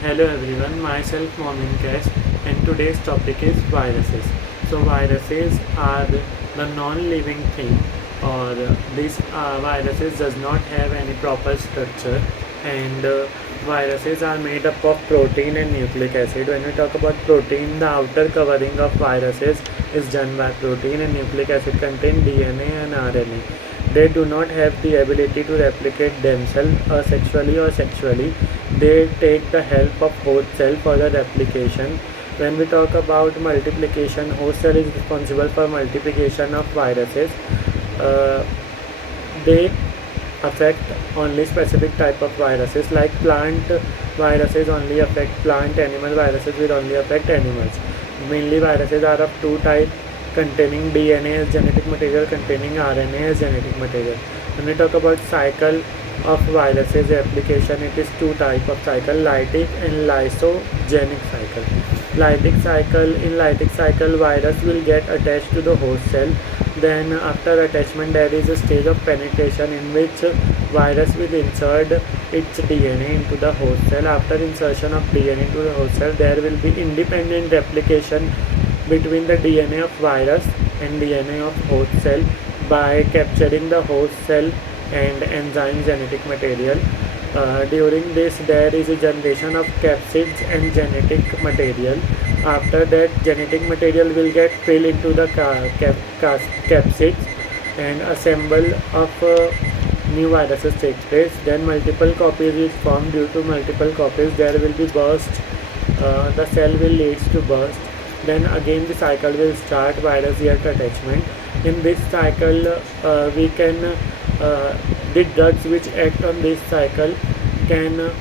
Hello everyone, myself Momin Kash, and today's topic is viruses. So viruses are the non-living thing, or these viruses does not have any proper structure, and viruses are made up of protein and nucleic acid. When we talk about protein, the outer covering of viruses is done by protein, and nucleic acid contain DNA and RNA. They do not have the ability to replicate themselves asexually or sexually. They take the help of host cell for the replication. When we talk about multiplication, host cell is responsible for multiplication of viruses. Uh, they affect only specific type of viruses, like plant viruses only affect plant, animal viruses will only affect animals. Mainly viruses are of two types, containing DNA as genetic material, containing RNA as genetic material. When we talk about cycle of viruses application, it is two type of cycle, lytic and lysogenic cycle. Lytic cycle virus will get attached to the host cell. Then after attachment there is a stage of penetration in which virus will insert its DNA into the host cell. After insertion of DNA into the host cell, there will be independent replication between the DNA of virus and DNA of host cell by capturing the host cell and enzyme genetic material. During this, there is a generation of capsids and genetic material. After that, genetic material will get filled into the capsids, and assemble of new viruses takes place. Then multiple copies is formed. Due to multiple copies, there will be burst. The cell will lead to burst. Then again the cycle will start, virus get attachment. In this cycle, we can the drugs which act on this cycle can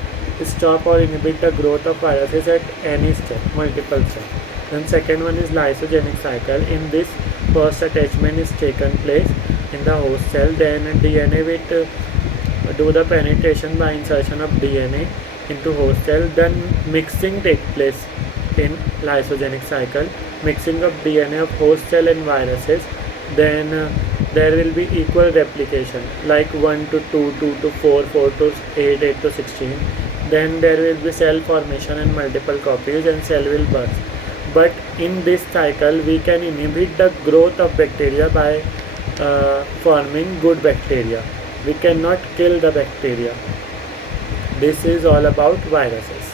stop or inhibit the growth of viruses at any step, multiple steps. Then second one is lysogenic cycle. In this, first attachment is taken place in the host cell. Then DNA will do the penetration by insertion of DNA into host cell. Then mixing takes place in lysogenic cycle, mixing of DNA of host cell and viruses. Then there will be equal replication, like 1 to 2, 2 to 4, 4 to 8, 8 to 16. Then there will be cell formation and multiple copies, and cell will burst. But in this cycle, we can inhibit the growth of bacteria by forming good bacteria. We cannot kill the bacteria. This is all about viruses.